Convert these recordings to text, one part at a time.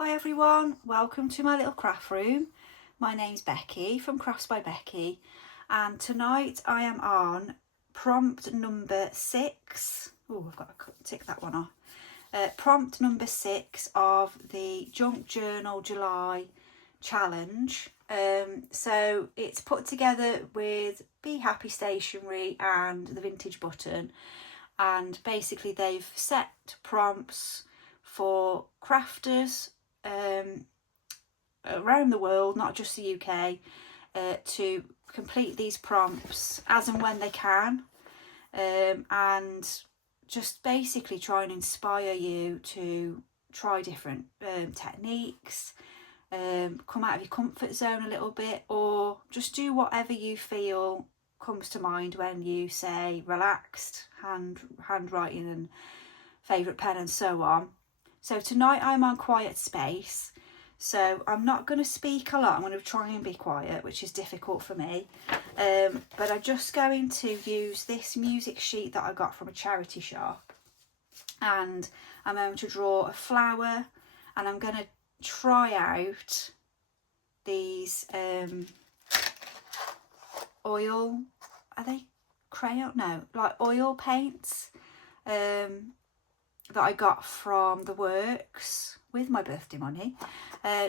Hi everyone, welcome to my little craft room. My name's Becky from Crafts by Becky, and tonight I am on prompt number 6. Oh, I've got to tick that one off. Prompt number 6 of the Junk Journal July challenge. So it's put together with Be Happy stationery and the Vintage Button, and basically they've set prompts for crafters around the world, not just the UK, to complete these prompts as and when they can, and just basically try and inspire you to try different techniques, come out of your comfort zone a little bit, or just do whatever you feel comes to mind when you say relaxed, handwriting and favourite pen and so on. So tonight I'm on quiet space, so I'm not going to speak a lot. I'm going to try and be quiet, which is difficult for me, but I'm just going to use this music sheet that I got from a charity shop, and I'm going to draw a flower, and I'm going to try out these oil, are they crayon? No, like oil paints that I got from the works with my birthday money.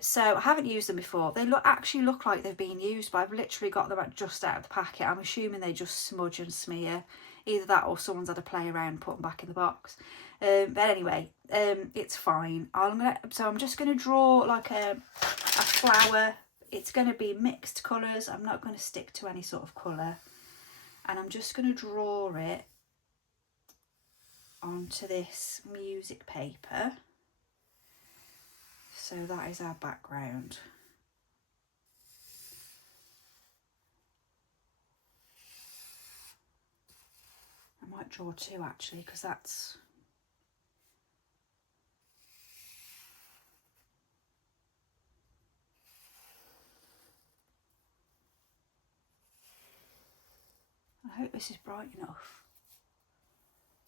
So I haven't used them before. They actually look like they've been used, but I've literally got them just out of the packet. I'm assuming they just smudge and smear. Either that or someone's had a play around and put them back in the box. But anyway, it's fine. So I'm just going to draw like a flower. It's going to be mixed colours. I'm not going to stick to any sort of colour. And I'm just going to draw it onto this music paper. So that is our background. I might draw two actually, because that's I hope this is bright enough.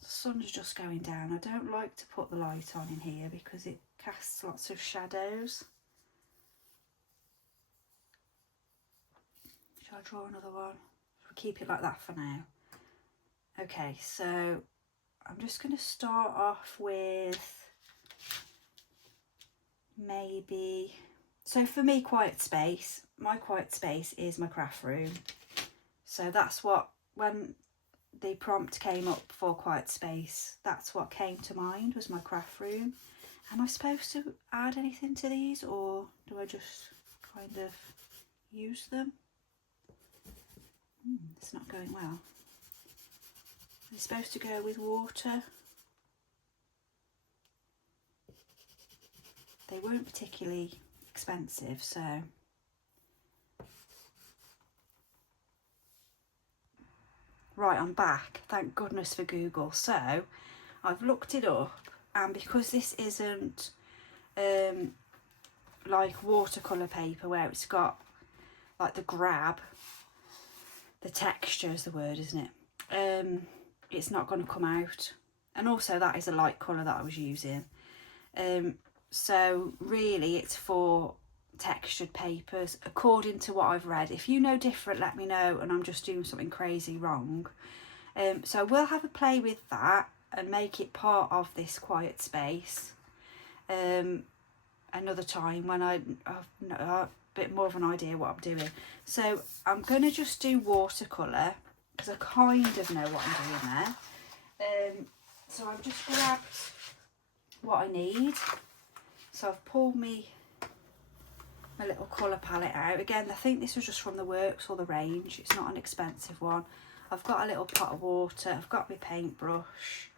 The sun's just going down. I don't like to put the light on in here because it casts lots of shadows. Shall I draw another one? I'll keep it like that for now. Okay, so I'm just going to start off with maybe, so for me, quiet space, my quiet space is my craft room. So that's what, when the prompt came up for quiet space, that's what came to mind, was my craft room. Am I supposed to add anything to these, or do I just kind of use them? It's not going well. They're supposed to go with water. They weren't particularly expensive, so right, I'm back. Thank goodness for Google. So I've looked it up, and because this isn't like watercolour paper where it's got like the grab, the texture is the word, isn't it? It's not going to come out. And also that is a light colour that I was using. So really it's for textured papers according to what I've read. If you know different, let me know, and I'm just doing something crazy wrong. So we'll have a play with that and make it part of this quiet space another time when I have a bit more of an idea what I'm doing. So I'm going to just do watercolour because I kind of know what I'm doing there. So I've just grabbed what I need. So I've pulled my little colour palette out. Again, I think this was just from the works or the range. It's not an expensive one. I've got a little pot of water. I've got my paintbrush.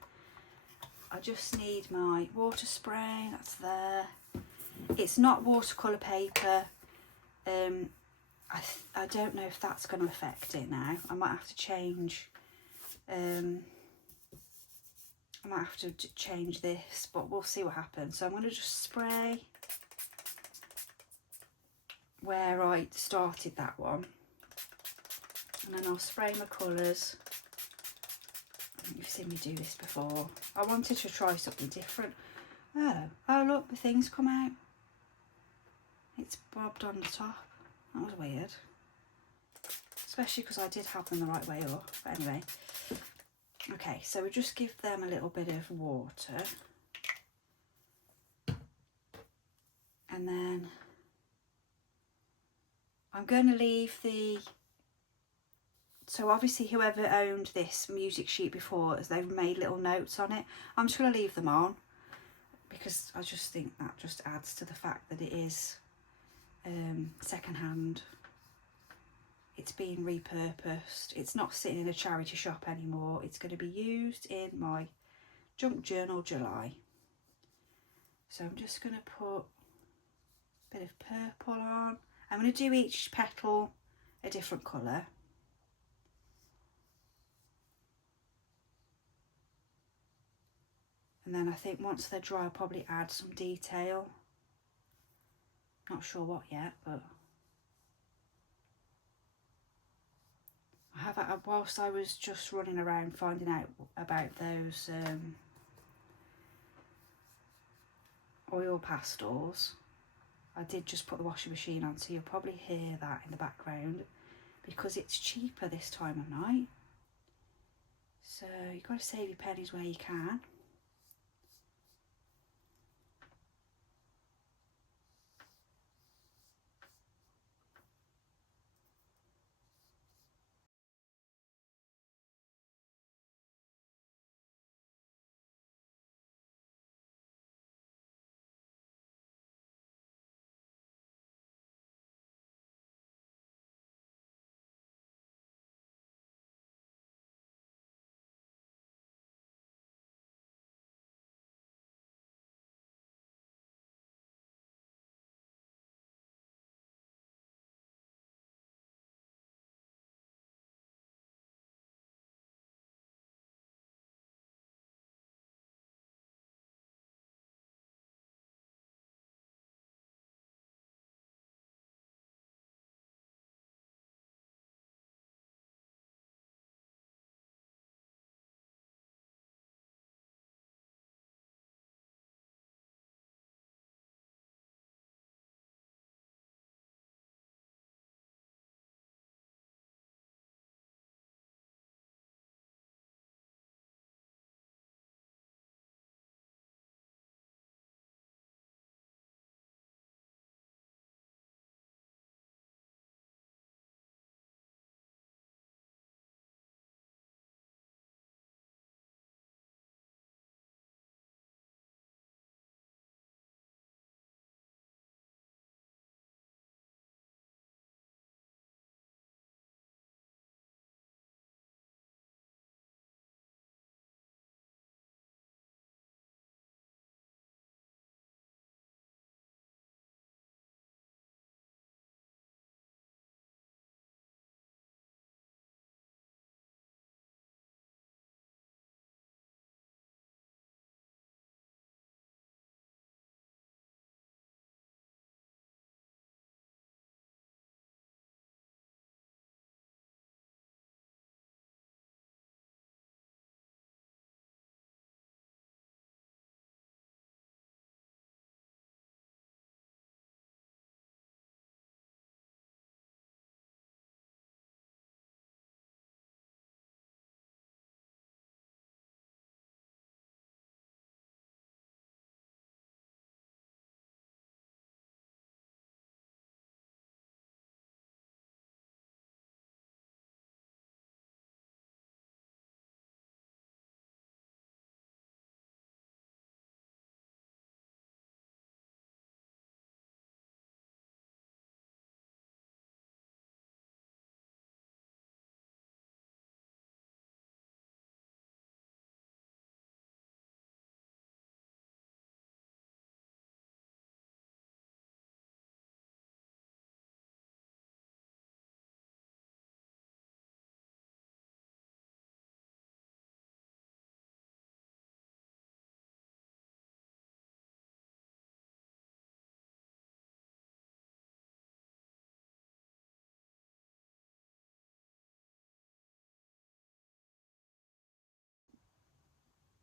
I just need my water spray. That's there. It's not watercolour paper. I don't know if that's going to affect it now. I might have to change. I might have to change this, but we'll see what happens. So I'm going to just spray where I started that one, and then I'll spray my colours. I think you've seen me do this before. I wanted to try something different. Oh look, the things come out. it's bobbed on the top. That was weird. Especially because I did have them the right way up. But anyway. Okay, so we just give them a little bit of water. And then I'm going to leave the... So obviously whoever owned this music sheet before, as they've made little notes on it, I'm just going to leave them on. Because I just think that just adds to the fact that it is second-hand. It's being repurposed. It's not sitting in a charity shop anymore. It's going to be used in my junk journal July. So I'm just going to put a bit of purple on. I'm going to do each petal a different colour. And then I think once they're dry, I'll probably add some detail. Not sure what yet, but I have, whilst I was just running around finding out about those oil pastels, I did just put the washing machine on, so you'll probably hear that in the background because it's cheaper this time of night. So you've got to save your pennies where you can.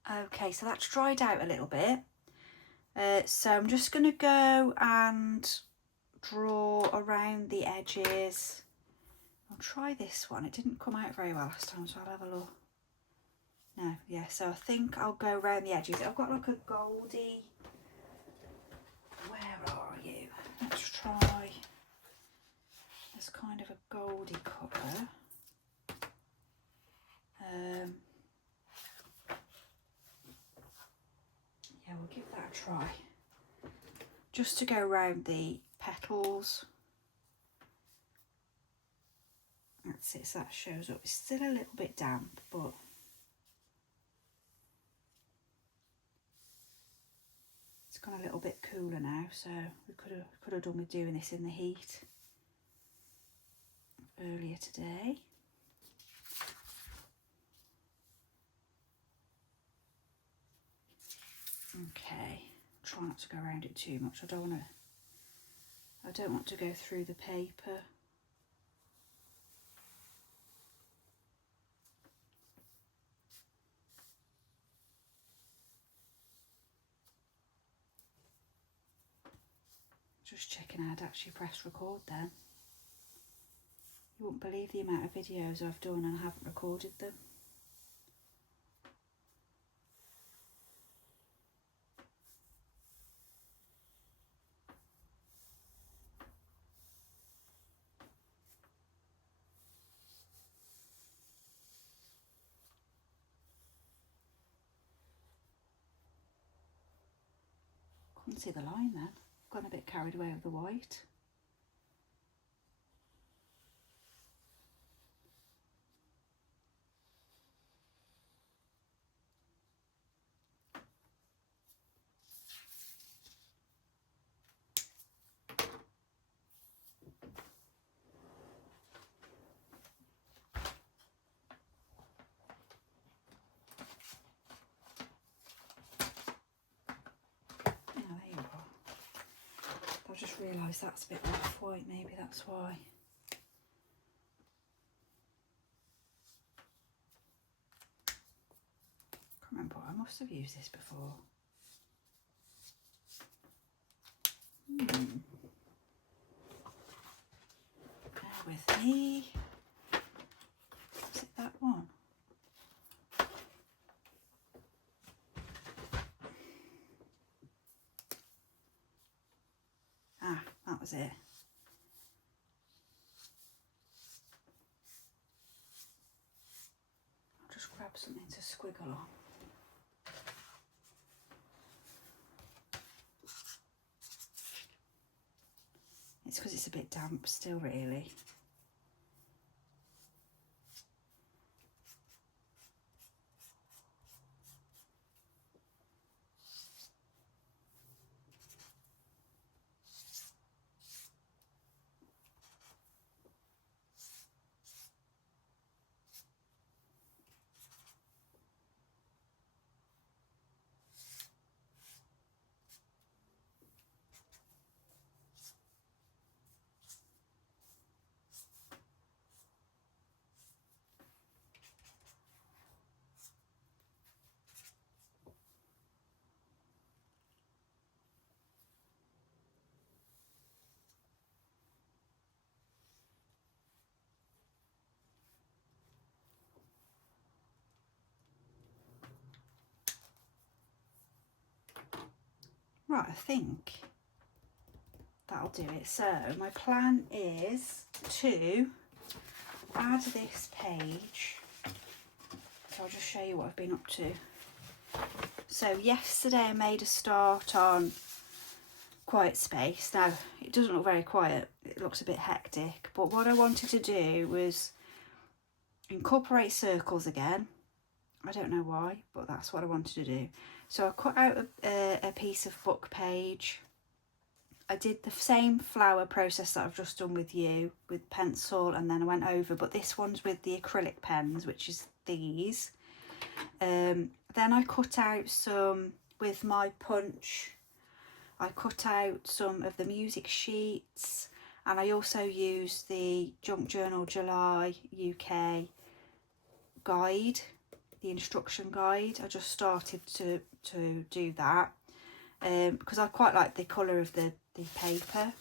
Okay, so that's dried out a little bit. So I'm just going to go and draw around the edges. I'll try this one. It didn't come out very well last time, so I'll have a look. No, yeah, so I think I'll go around the edges. I've got like a goldy, where are you? Let's try this kind of a goldy colour. Yeah, we'll give that a try. Just to go around the petals. That's it, so that shows up. It's still a little bit damp, but it's gone a little bit cooler now, so we could have done with doing this in the heat earlier today. Okay, try not to go around it too much. I don't want to go through the paper. Just checking I'd actually pressed record then. You wouldn't believe the amount of videos I've done and I haven't recorded them. Couldn't see the line then. Gone a bit carried away with the white. I just realised that's a bit off-white, maybe that's why. Can't remember, I must have used this before. Bear with me. Is it that one? Ah, that was it. I'll just grab something to squiggle on. It's because it's a bit damp still, really. Right, I think that'll do it. So my plan is to add this page. So I'll just show you what I've been up to. So yesterday I made a start on Quiet Space. Now it doesn't look very quiet, it looks a bit hectic, but what I wanted to do was incorporate circles again. I don't know why, but that's what I wanted to do. So I cut out a piece of book page. I did the same flower process that I've just done with you, with pencil, and then I went over, but this one's with the acrylic pens, which is these. Then I cut out some, with my punch, I cut out some of the music sheets, and I also used the Junk Journal July UK guide, the instruction guide. I just started to do that because I quite like the colour of the paper.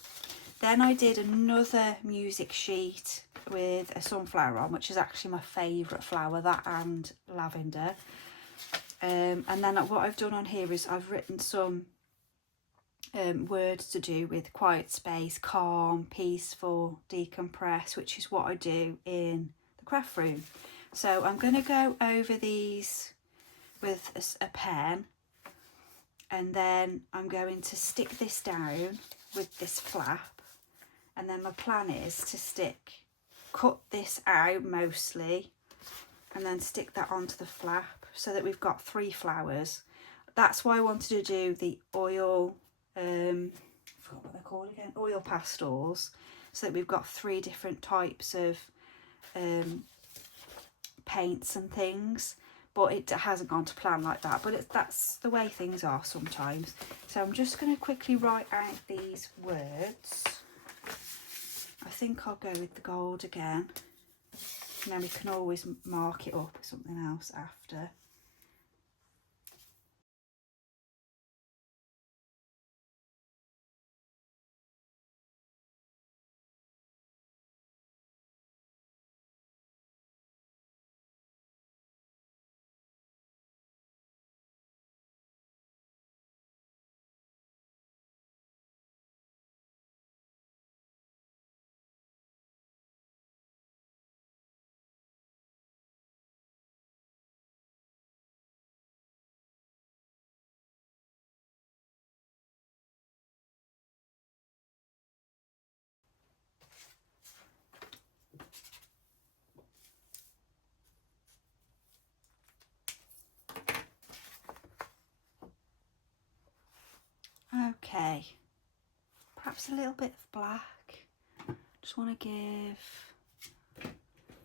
Then I did another music sheet with a sunflower on, which is actually my favourite flower, that and lavender. And then what I've done on here is I've written some words to do with quiet space, calm, peaceful, decompress, which is what I do in the craft room. So I'm going to go over these with a pen, and then I'm going to stick this down with this flap, and then my plan is to cut this out mostly and then stick that onto the flap so that we've got 3 flowers. That's why I wanted to do the oil, I forgot what they're called again, oil pastels, so that we've got 3 different types of paints and things. But it hasn't gone to plan like that, but that's the way things are sometimes. So I'm just going to quickly write out these words. I think I'll go with the gold again, and then we can always mark it up with something else after. Okay, perhaps a little bit of black. Just want to give,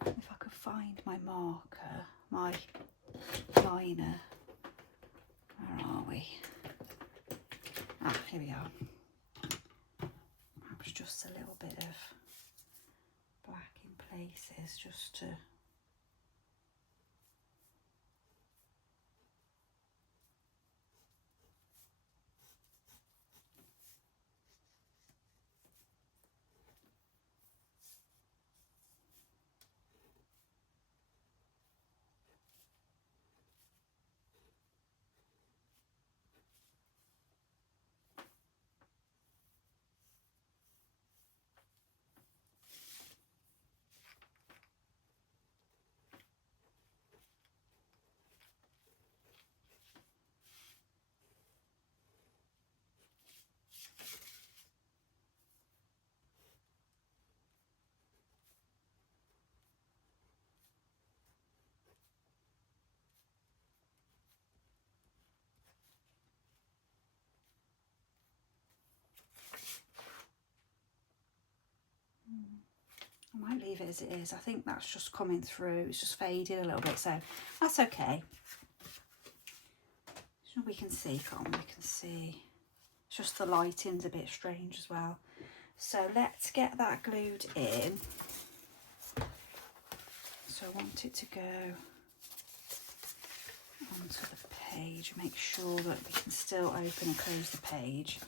if I could find my marker, my liner. Where are we? Ah, here we are. Perhaps just a little bit of black in places, just to I might leave it as it is. I think that's just coming through. It's just faded a little bit, so that's okay. We can see, can't we? We can see. It's just the lighting's a bit strange as well. So let's get that glued in. So I want it to go onto the page. Make sure that we can still open and close the page.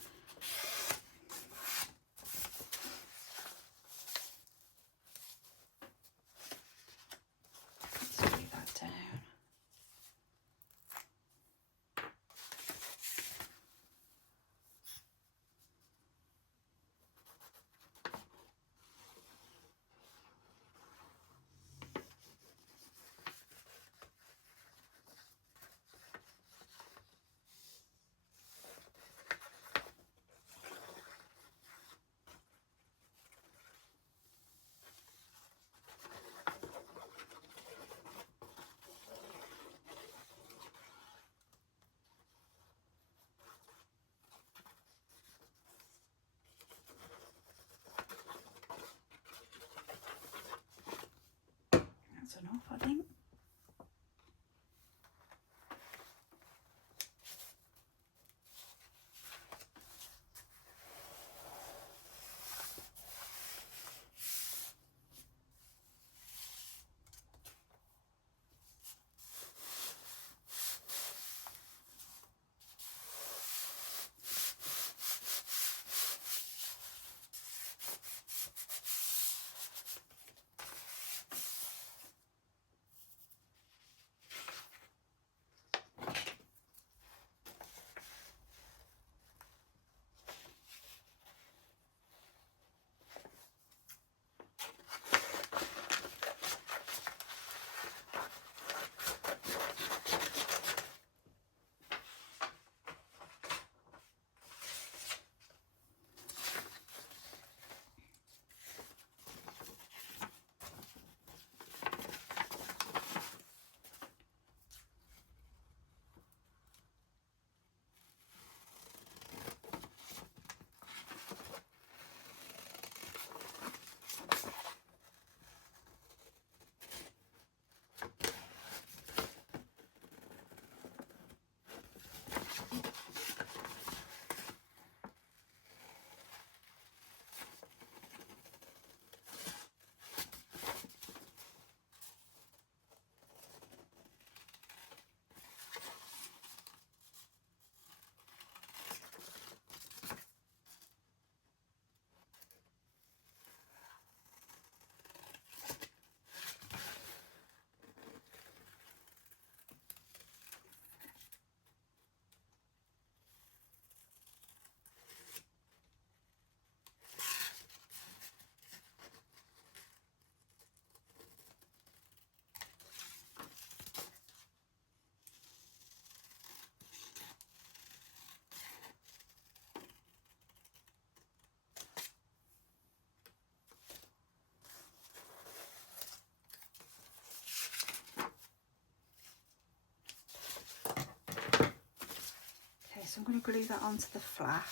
I'm going to glue that onto the flap.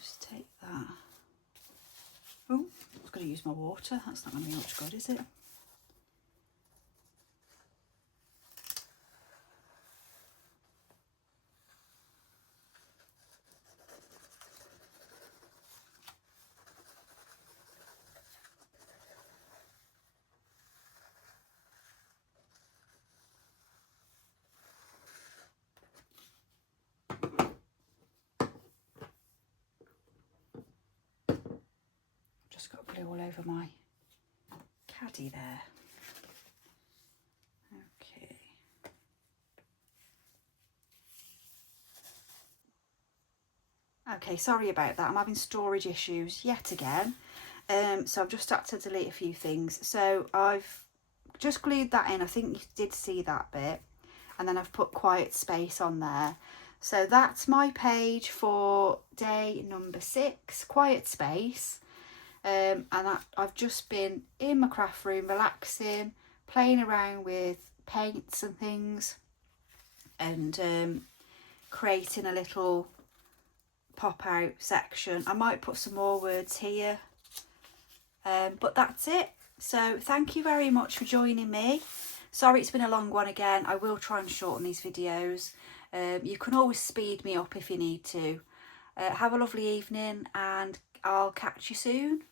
Just take that. Oh, I was going to use my water. That's not going to be much good, is it? Just got glue all over my caddy there. Okay. Okay, sorry about that. I'm having storage issues yet again. So I've just had to delete a few things. So I've just glued that in. I think you did see that bit. And then I've put quiet space on there. So that's my page for day number 6, quiet space. And I've just been in my craft room, relaxing, playing around with paints and things, and creating a little pop out section. I might put some more words here, but that's it. So thank you very much for joining me. Sorry it's been a long one again. I will try and shorten these videos. You can always speed me up if you need to. Have a lovely evening, and I'll catch you soon.